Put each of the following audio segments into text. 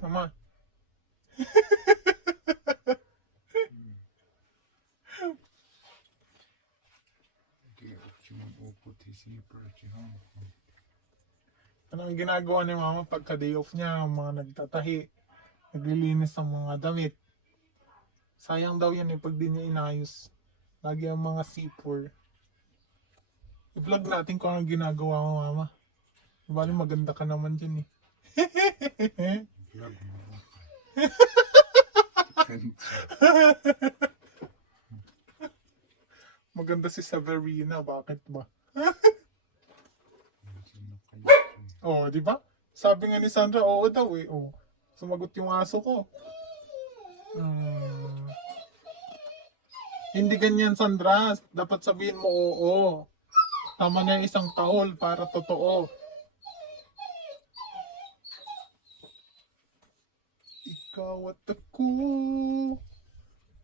Mama. Ano ang ginagawa ni mama pagka day off niya? Mga nagtatahi, naglilinis ng mga damit. Sayang daw yan pag di niya inayos. Lagi ang mga sipor. I-vlog natin kung ang ginagawa mo, mama. Bali maganda ka naman dyan eh. Vlog mo. Maganda si Severina, bakit ba? Oh, di ba? Sabi nga ni Sandra, oo daw eh. Oh, sumagot yung aso ko. Hindi ganyan, Sandra. Dapat sabihin mo oo. Tama na yung isang tahol para totoo. Ikaw at ako.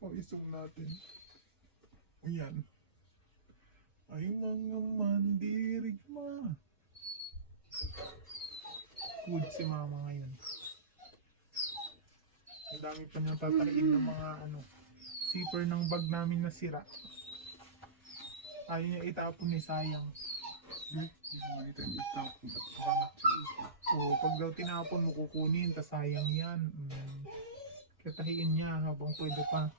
O, isong natin. Ayan. Ay mga mandirigma. Good si mama ngayon. Ang dami pa niyang tatakiin ng mga zipper ng bag namin na sira. Ayaw niya itapon ni sayang. So, pag daw tinapon mo kukunin, tas sayang yan. Katahiin niya habang pwede pa.